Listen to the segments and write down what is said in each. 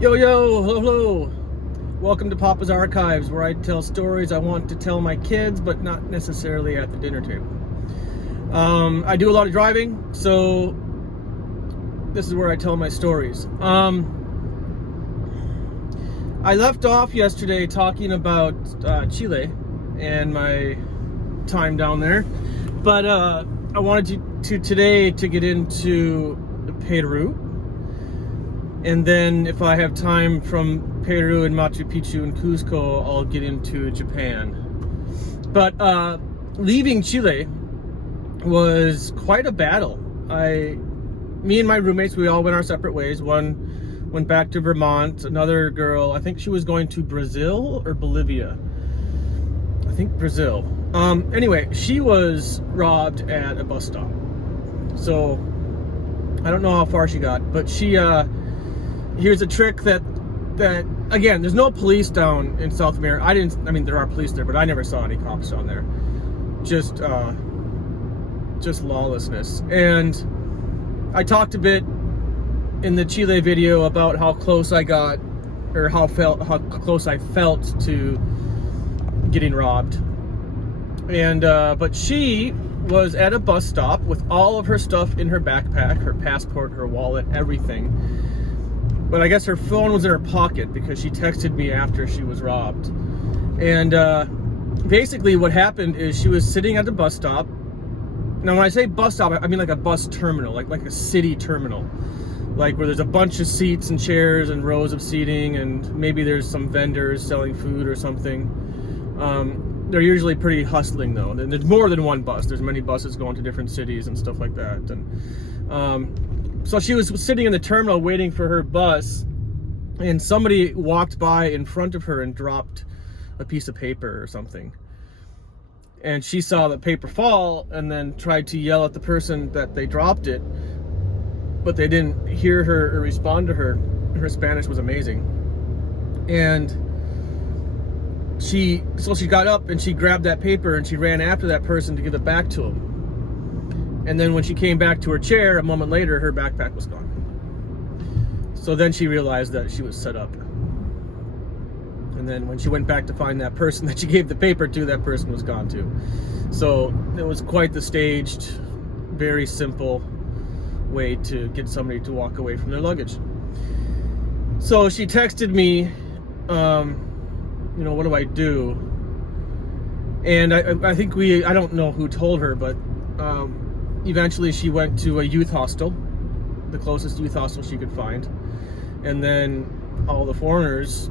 Yo, hello, hello. Welcome to Papa's Archives, where I tell stories I want to tell my kids, but not necessarily at the dinner table. I do a lot of driving, so this is where I tell my stories. I left off yesterday talking about Chile and my time down there, but I wanted to today to get into Peru. And then if I have time from Peru and Machu Picchu and Cusco, I'll get into Japan. But leaving Chile was quite a battle. Me and my roommates, we all went our separate ways. One went back to Vermont. Another girl, I think she was going to Brazil or Bolivia. I think Brazil. Anyway, she was robbed at a bus stop. So I don't know how far she got, but she here's a trick that again, there's no police down in South America. I mean there are police there, but I never saw any cops down there. Just lawlessness. And I talked a bit in the Chile video about how close I got, or how close I felt to getting robbed. And but she was at a bus stop with all of her stuff in her backpack, her passport, her wallet, everything. But I guess her phone was in her pocket because she texted me after she was robbed. And basically what happened is she was sitting at the bus stop. Now when I say bus stop, I mean like a bus terminal, like a city terminal. Like where there's a bunch of seats and chairs and rows of seating, and maybe there's some vendors selling food or something. They're usually pretty hustling though. And there's more than one bus. There's many buses going to different cities and stuff like that. And so she was sitting in the terminal waiting for her bus, and somebody walked by in front of her and dropped a piece of paper or something. And she saw the paper fall and then tried to yell at the person that they dropped it, but they didn't hear her or respond to her. Her Spanish was amazing. And she got up and she grabbed that paper and she ran after that person to give it back to him. And then when she came back to her chair, a moment later, her backpack was gone. So then she realized that she was set up. And then when she went back to find that person that she gave the paper to, that person was gone too. So it was quite the staged, very simple way to get somebody to walk away from their luggage. So she texted me, what do I do? And I think I don't know who told her, but eventually she went to a youth hostel, the closest youth hostel she could find. And then all the foreigners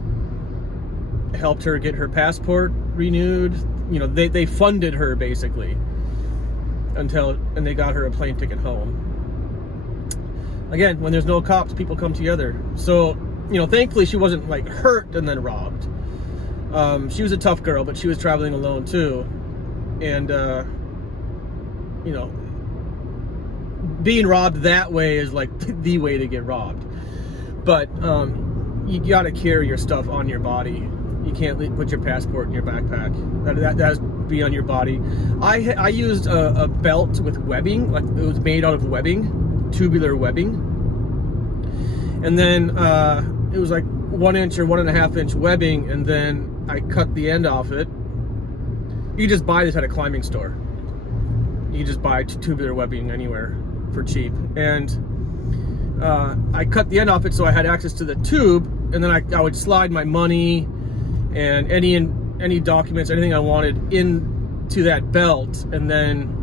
helped her get her passport renewed. They funded her basically and they got her a plane ticket home. Again, when there's no cops, people come together. So, thankfully she wasn't like hurt and then robbed. She was a tough girl, but she was traveling alone too. And, being robbed that way is like the way to get robbed. But you gotta carry your stuff on your body. You can't put your passport in your backpack. That has to be on your body. I used a belt with webbing, like it was made out of webbing, tubular webbing. And then it was like 1 inch or 1.5 inch webbing, and then I cut the end off it. You just buy this at a climbing store. You just buy tubular webbing anywhere for cheap. And I cut the end off it so I had access to the tube, and then I would slide my money and any documents, anything I wanted into that belt, and then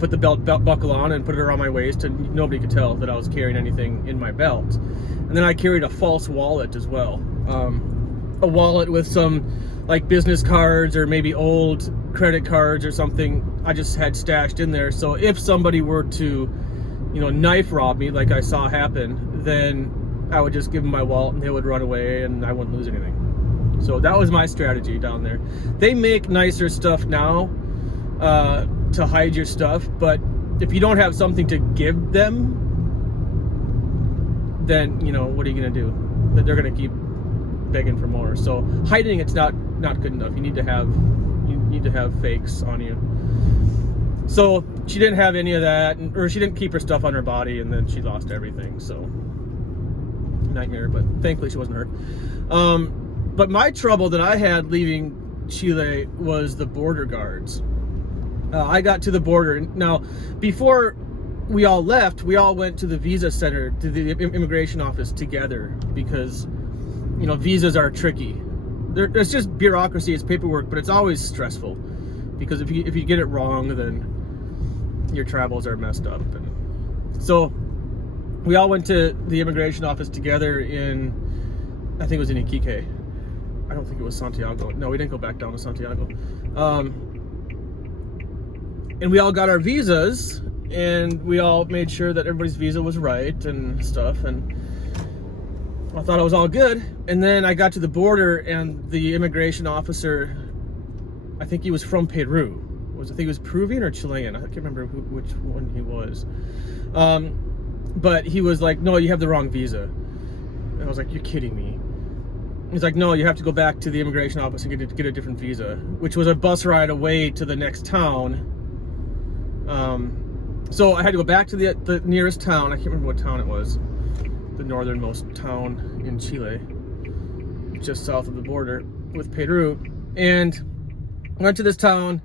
put the belt buckle on and put it around my waist, and nobody could tell that I was carrying anything in my belt. And then I carried a false wallet as well, a wallet with some like business cards or maybe old credit cards or something I just had stashed in there. So if somebody were to knife rob me like I saw happen, then I would just give them my wallet and they would run away and I wouldn't lose anything. So that was my strategy down there. They make nicer stuff now to hide your stuff, but if you don't have something to give them, then what are you gonna do? They're gonna keep begging for more. So hiding it's not good enough. You need to have fakes on you. So she didn't have any of that, or she didn't keep her stuff on her body, and then she lost everything. So nightmare, but thankfully she wasn't hurt. But my trouble that I had leaving Chile was the border guards. I got to the border. Now, before we all left, we all went to the visa center, to the immigration office together, because, you know, visas are tricky. It's just bureaucracy, it's paperwork, but it's always stressful, because if you get it wrong, then your travels are messed up. And so we all went to the immigration office together in, I think it was in Iquique. I don't think it was Santiago. No, we didn't go back down to Santiago. And we all got our visas, and we all made sure that everybody's visa was right and stuff, and I thought it was all good. And then I got to the border, and the immigration officer, I think he was from Peru. I think he was Peruvian or Chilean. I can't remember which one he was. But he was like, no, you have the wrong visa. And I was like, you're kidding me. He's like, no, you have to go back to the immigration office and get a different visa, which was a bus ride away to the next town. So I had to go back to the nearest town. I can't remember what town it was. The northernmost town in Chile, just south of the border with Peru. And went to this town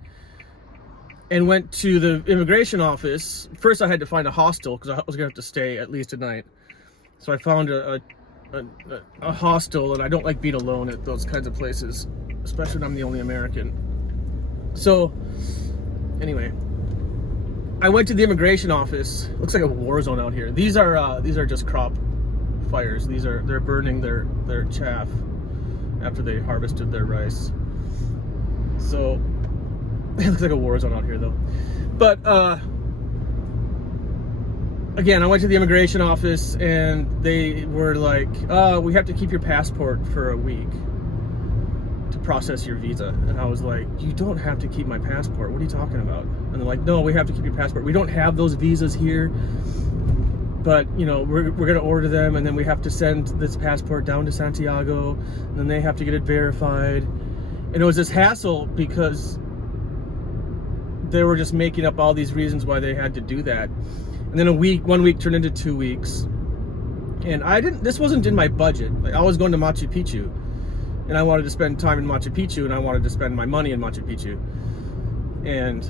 and went to the immigration office. First, I had to find a hostel because I was gonna have to stay at least a night. So I found a hostel, and I don't like being alone at those kinds of places, especially when I'm the only American. So anyway, I went to the immigration office. Looks like a war zone out here. These are just crop fires. They're burning their chaff after they harvested their rice. So it looks like a war zone out here, though. But again, I went to the immigration office, and they were like, we have to keep your passport for a week to process your visa. And I was like, you don't have to keep my passport. What are you talking about? And they're like, no, we have to keep your passport. We don't have those visas here, but, you know, we're going to order them, and then we have to send this passport down to Santiago, and then they have to get it verified. And it was this hassle because they were just making up all these reasons why they had to do that. And then 1 week turned into 2 weeks. And this wasn't in my budget. Like, I was going to Machu Picchu, and I wanted to spend time in Machu Picchu, and I wanted to spend my money in Machu Picchu. And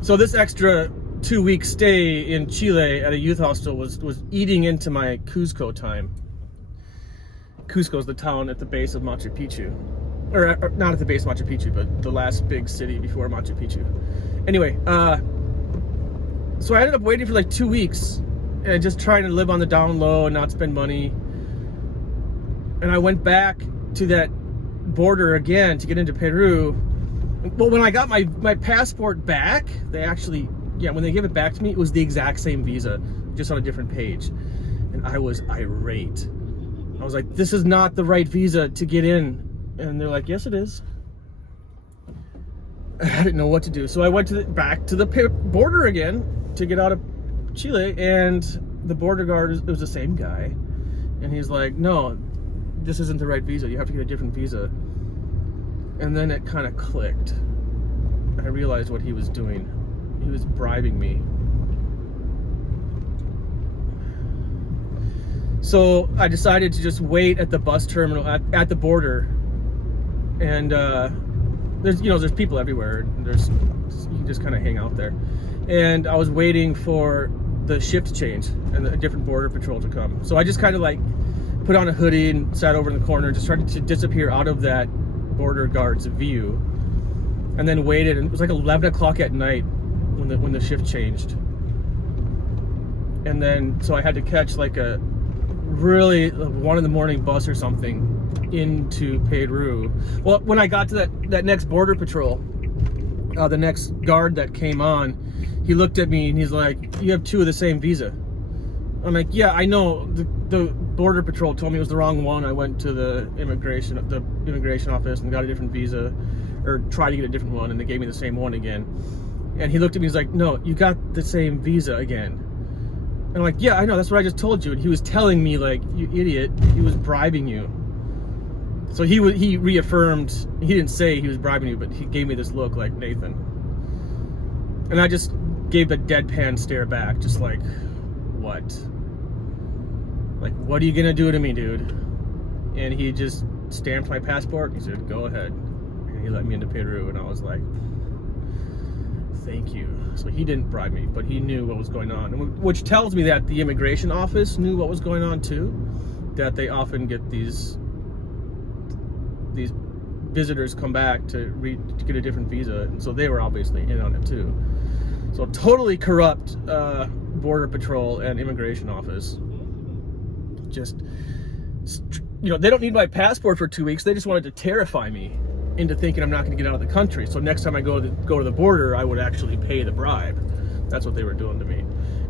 so this extra 2-week stay in Chile at a youth hostel was eating into my Cusco time. Cusco is the town at the base of Machu Picchu. Or not at the base of Machu Picchu, but the last big city before Machu Picchu. Anyway, so I ended up waiting for like 2 weeks and just trying to live on the down low and not spend money. And I went back to that border again to get into Peru. But when I got my passport back, when they gave it back to me, it was the exact same visa, just on a different page. And I was irate. I was like, this is not the right visa to get in. And they're like, yes, it is. I didn't know what to do. So I went back to the border again to get out of Chile, and the border guard, it was the same guy. And he's like, no, this isn't the right visa. You have to get a different visa. And then it kind of clicked. I realized what he was doing. He was bribing me. So I decided to just wait at the bus terminal at the border. And there's people everywhere. You can just kind of hang out there. And I was waiting for the shift change and a different border patrol to come. So I just kind of like put on a hoodie and sat over in the corner and just tried to disappear out of that border guard's view. And then waited, and it was like 11 o'clock at night when the shift changed. And then so I had to catch like a really 1 a.m. bus or something into Peru. Well, when I got to that next border patrol, the next guard that came on, he looked at me and he's like, you have 2 of the same visa. I'm like, yeah, I know. The border patrol told me it was the wrong one. I went to the immigration office and got a different visa, or tried to get a different one, and they gave me the same one again. And he looked at me, he's like, no, you got the same visa again. And I'm like, yeah, I know, that's what I just told you. And he was telling me, like, you idiot, he was bribing you. So he reaffirmed, he didn't say he was bribing you, but he gave me this look like, Nathan. And I just gave a deadpan stare back, just like, what? Like, what are you gonna do to me, dude? And he just stamped my passport and he said, go ahead. And he let me into Peru, and I was like, thank you. So he didn't bribe me, but he knew what was going on, which tells me that the immigration office knew what was going on too, that they often get these visitors come back to get a different visa, and so they were obviously in on it too. So totally corrupt border patrol and immigration office. Just, you know, they don't need my passport for 2 weeks. They just wanted to terrify me into thinking I'm not going to get out of the country. So next time I go to the border, I would actually pay the bribe. That's what they were doing to me,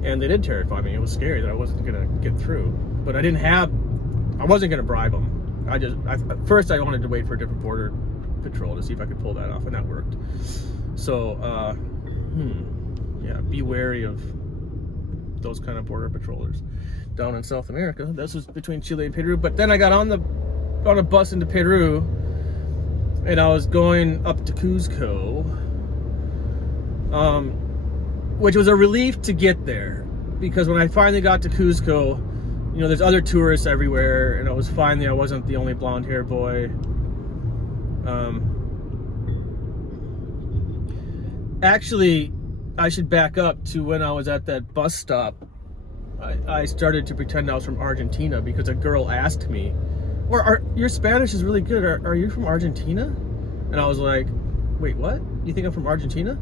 and they did terrify me. It was scary that I wasn't going to get through, but I wasn't going to bribe them. At first I wanted to wait for a different border patrol to see if I could pull that off, and that worked. So yeah, be wary of those kind of border patrollers down in South America. This was between Chile and Peru. But then I got on a bus into Peru, and I was going up to Cuzco, which was a relief to get there, because when I finally got to Cuzco, you know, there's other tourists everywhere, and I wasn't the only blonde-haired boy. Actually, I should back up to when I was at that bus stop. I started to pretend I was from Argentina because a girl asked me, your Spanish is really good. Are you from Argentina? And I was like, wait, what? You think I'm from Argentina?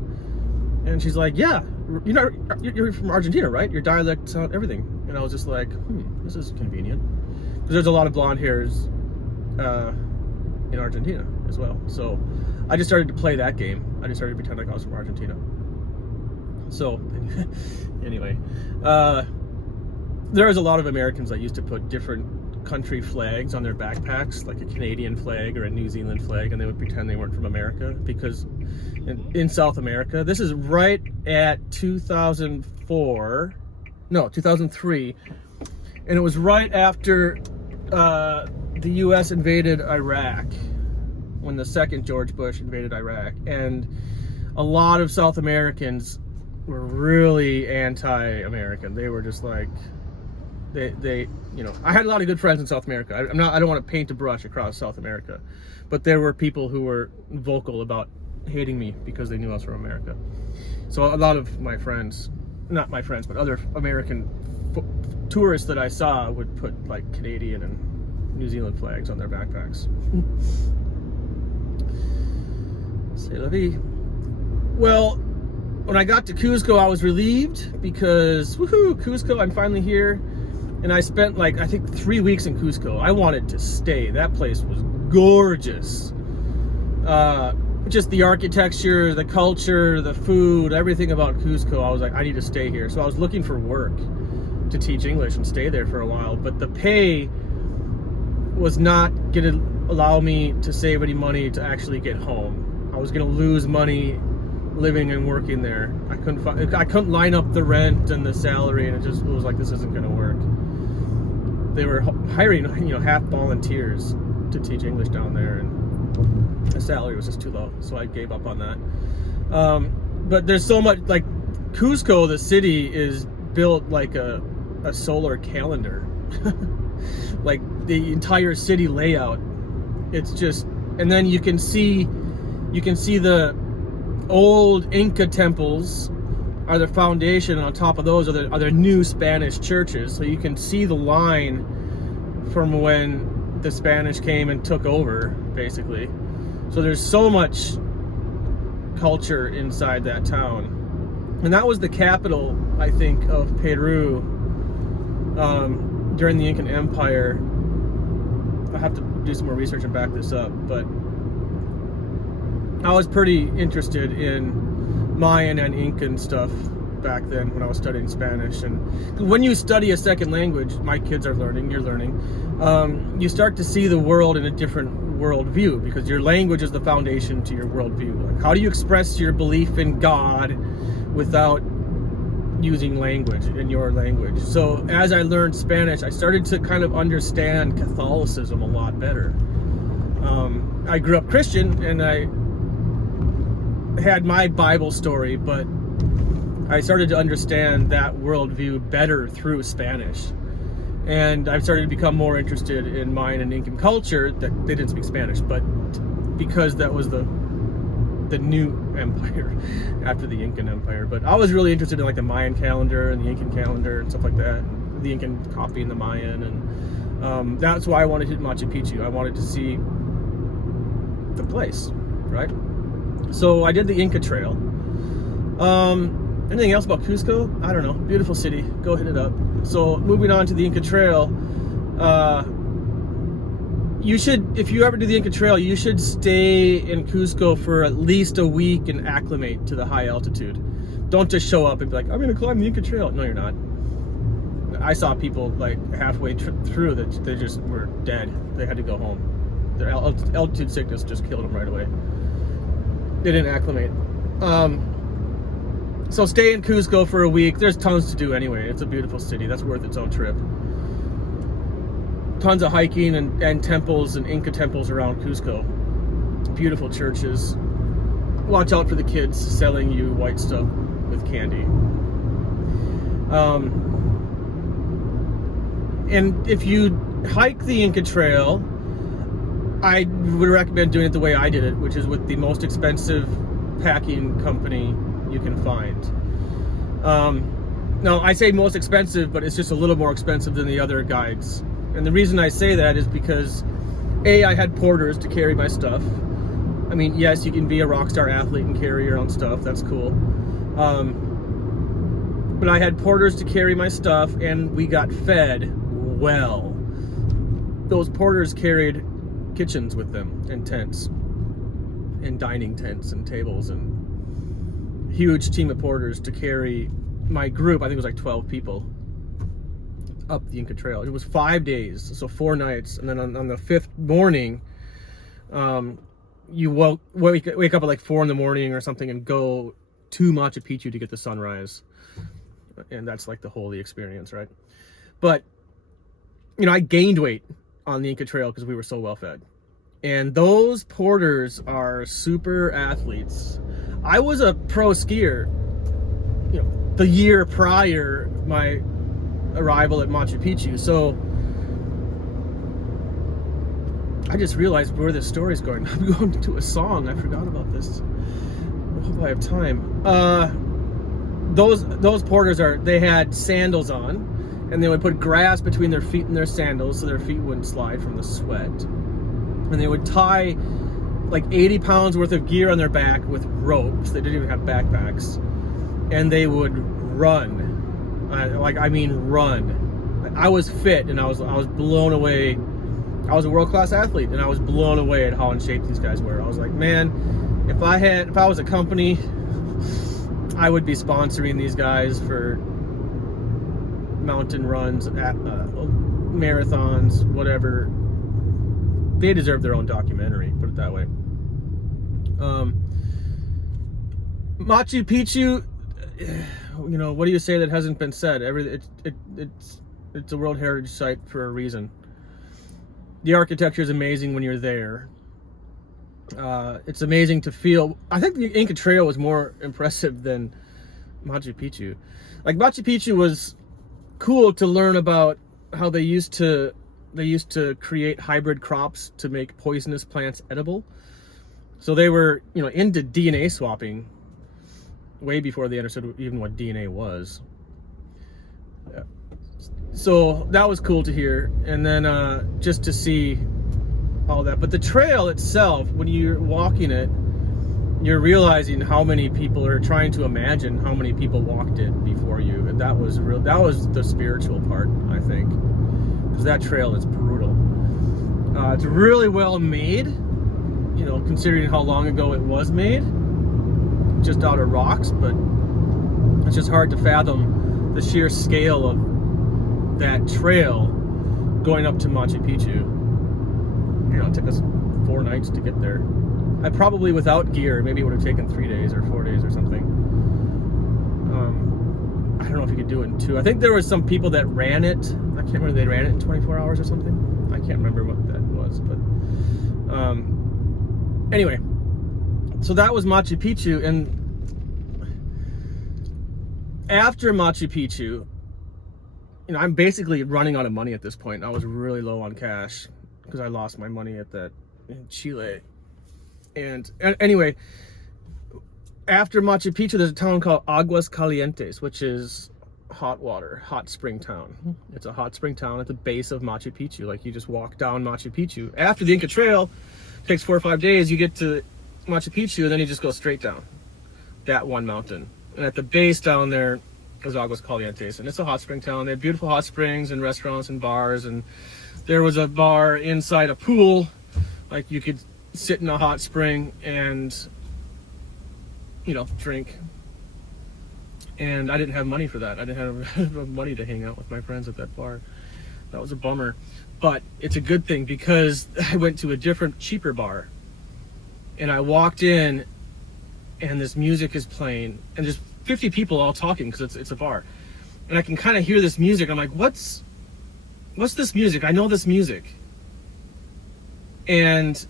And she's like, yeah, you're from Argentina, right? Your dialect, sound, everything. And I was just like, this is convenient. Because there's a lot of blonde hairs in Argentina as well. So I just started to play that game. I just started to pretend like I was from Argentina. So anyway, there was a lot of Americans that used to put different country flags on their backpacks, like a Canadian flag or a New Zealand flag, and they would pretend they weren't from America, because in South America, this is right at 2003, and it was right after the U.S. invaded Iraq, when the second George Bush invaded Iraq, and a lot of South Americans were really anti-American. They were just like, they you know, I had a lot of good friends in South America. I don't want to paint a brush across South America, but there were people who were vocal about hating me because they knew I was from America. So a lot of my friends, not my friends, but other American tourists that I saw would put like Canadian and New Zealand flags on their backpacks. C'est la vie. Well, when I got to Cuzco, I was relieved because, woohoo, Cuzco, I'm finally here. And I spent like, I think 3 weeks in Cuzco. I wanted to stay. That place was gorgeous. Just the architecture, the culture, the food, everything about Cuzco. I was like, I need to stay here. So I was looking for work to teach English and stay there for a while. But the pay was not going to allow me to save any money to actually get home. I was going to lose money living and working there. I couldn't line up the rent and the salary, and it was like, this isn't going to work. They were hiring, you know, half volunteers to teach English down there, and the salary was just too low, so I gave up on that. But there's so much, like, Cuzco, the city, is built like a solar calendar. Like the entire city layout, it's just, and then you can see the old Inca temples are the foundation, and on top of those are the new Spanish churches. So you can see the line from when the Spanish came and took over, basically. So there's so much culture inside that town. And that was the capital, I think, of Peru during the Incan Empire. I have to do some more research and back this up, but I was pretty interested in Mayan and Incan stuff back then when I was studying Spanish. And when you study a second language, my kids are learning, you're learning, you start to see the world in a different worldview, because your language is the foundation to your worldview. Like, how do you express your belief in God without using language in your language? So as I learned Spanish, I started to kind of understand Catholicism a lot better. I grew up Christian, and I had my Bible story, but I started to understand that worldview better through Spanish. And I started to become more interested in Mayan and Incan culture. That they didn't speak Spanish, but because that was the new empire after the Incan Empire. But I was really interested in like the Mayan calendar and the Incan calendar and stuff like that, and the Incan copying the Mayan, and that's why I wanted to hit Machu Picchu. I wanted to see the place, right? So I did the Inca Trail. Anything else about Cusco? I don't know. Beautiful city. Go hit it up. So moving on to the Inca Trail, you should, if you ever do the Inca Trail, you should stay in Cusco for at least a week and acclimate to the high altitude. Don't just show up and be like, I'm gonna climb the Inca Trail. No, you're not. I saw people like halfway through that they just were dead. They had to go home. Their altitude sickness just killed them right away. They didn't acclimate. So stay in Cusco for a week. There's tons to do anyway. It's a beautiful city. That's worth its own trip. Tons of hiking and temples and Inca temples around Cusco. Beautiful churches. Watch out for the kids selling you white stuff with candy. And if you hike the Inca Trail, I would recommend doing it the way I did it, which is with the most expensive packing company you can find. Now, I say most expensive, but it's just a little more expensive than the other guides. And the reason I say that is because, A, I had porters to carry my stuff. I mean, yes, you can be a rock star athlete and carry your own stuff. That's cool. But I had porters to carry my stuff, and we got fed well. Those porters carried kitchens with them, and tents, and dining tents, and tables, and huge team of porters to carry my group. I think it was like 12 people up the Inca Trail. It was 5 days, so 4 nights, and then on the 5th morning, you wake up at like 4 in the morning or something and go to Machu Picchu to get the sunrise, and that's like the holy experience, right? But you know, I gained weight on the Inca Trail because we were so well fed, and those porters are super athletes. I was a pro skier, you know, the year prior my arrival at Machu Picchu. So I just realized where this story's going. I'm going to a song. I forgot about this. I hope I have time. Those porters they had sandals on, and they would put grass between their feet and their sandals so their feet wouldn't slide from the sweat. And they would tie like 80 pounds worth of gear on their back with ropes. They didn't even have backpacks. And they would run. I mean run. I was fit, and I was blown away. I was a world-class athlete, and I was blown away at how in shape these guys were. I was like, man, if I was a company, I would be sponsoring these guys for mountain runs, marathons, whatever. They deserve their own documentary, put it that way. Machu Picchu, you know, what do you say that hasn't been said? It's a World Heritage Site for a reason. The architecture is amazing when you're there. It's amazing to feel. I think the Inca Trail was more impressive than Machu Picchu. Like, Machu Picchu was cool to learn about how they used to create hybrid crops to make poisonous plants edible. So they were, you know, into DNA swapping way before they understood even what DNA was. Yeah. So that was cool to hear, and then just to see all that. But the trail itself, when you're walking it, you're realizing how many people are trying to imagine how many people walked it before you, and that was real. That was the spiritual part, I think, because that trail is brutal. It's really well made, you know, considering how long ago it was made, just out of rocks. But it's just hard to fathom the sheer scale of that trail going up to Machu Picchu. You know, it took us 4 nights to get there. I probably, without gear, maybe it would have taken 3 days or 4 days or something. I don't know if you could do it in 2. I think there was some people that ran it. I can't remember if they ran it in 24 hours or something. I can't remember what that was, but anyway. So that was Machu Picchu, and after Machu Picchu, I'm basically running out of money at this point. I was really low on cash because I lost my money at that in Chile. And anyway, after Machu Picchu, there's a town called Aguas Calientes, which is hot spring town. It's a hot spring town at the base of Machu Picchu. Like, you just walk down Machu Picchu. After the Inca Trail, takes 4 or 5 days, you get to Machu Picchu, and then you just go straight down that one mountain. And at the base down there is Aguas Calientes, and it's a hot spring town. They have beautiful hot springs and restaurants and bars, and there was a bar inside a pool. Like, you could sit in a hot spring and, drink. And I didn't have money for that. I didn't have money to hang out with my friends at that bar. That was a bummer. But it's a good thing, because I went to a different, cheaper bar. And I walked in, and this music is playing. And there's 50 people all talking, because it's a bar. And I can kind of hear this music. I'm like, what's this music? I know this music. And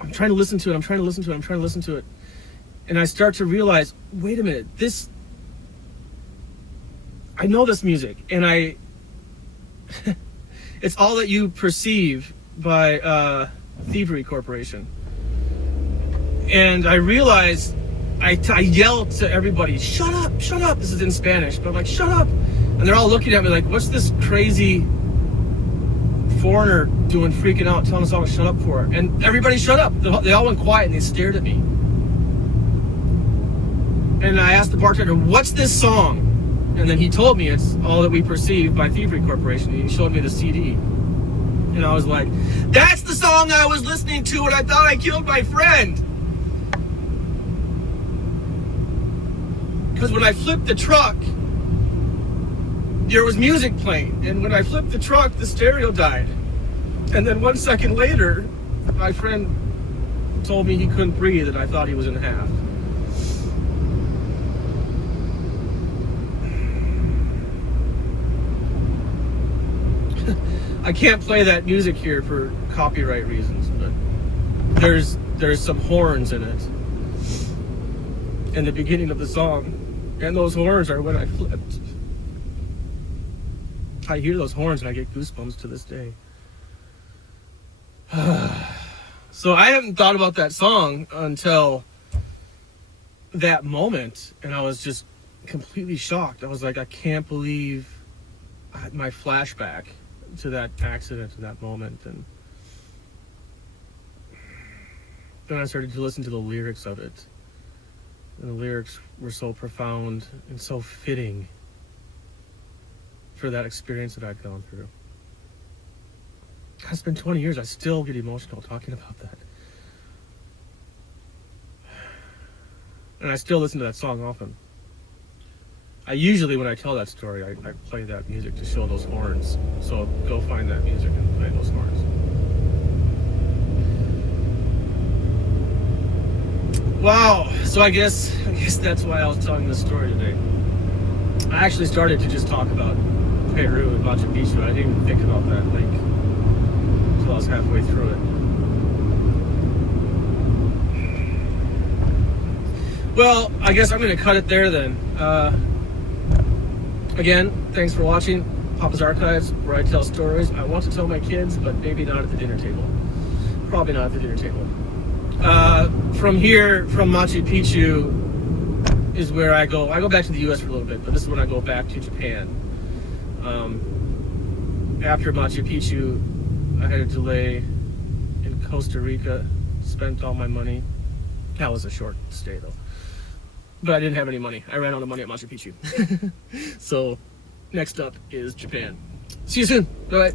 I'm trying to listen to it. And I start to realize, wait a minute, I know this music, and it's All That You Perceive by Thievery Corporation. And I realized, I yelled to everybody, shut up, this is in Spanish, but I'm like, shut up. And they're all looking at me like, what's this crazy foreigner doing, freaking out, telling us all to shut up for? And everybody shut up. They all went quiet, and they stared at me. And I asked the bartender, what's this song? And then he told me it's All That We Perceive by Thievery Corporation. And he showed me the CD. And I was like, that's the song I was listening to when I thought I killed my friend. Because when I flipped the truck, there was music playing. And when I flipped the truck, the stereo died. And then 1 second later, my friend told me he couldn't breathe, and I thought he was in half. I can't play that music here for copyright reasons, but there's some horns in it in the beginning of the song, and those horns are when I flipped. I hear those horns and I get goosebumps to this day. So I haven't thought about that song until that moment, and I was just completely shocked. I was like, I can't believe my flashback to that accident, to that moment. And then I started to listen to the lyrics of it, and the lyrics were so profound and so fitting for that experience that I'd gone through. It's been 20 years, I still get emotional talking about that. And I still listen to that song often. I usually, when I tell that story, I play that music to show those horns. So go find that music and play those horns. Wow, so I guess that's why I was telling this story today. I actually started to just talk about Peru and Machu Picchu. I didn't even think about that until I was halfway through it. Well, I guess I'm going to cut it there then. Again, thanks for watching Papa's Archives, where I tell stories I want to tell my kids, but maybe not at the dinner table. Probably not at the dinner table. From here, from Machu Picchu, is where I go. I go back to the U.S. for a little bit, but this is when I go back to Japan. After Machu Picchu, I had a delay in Costa Rica, spent all my money. That was a short stay, though. But I didn't have any money. I ran out of money at Machu Picchu. So, next up is Japan. See you soon. Bye-bye.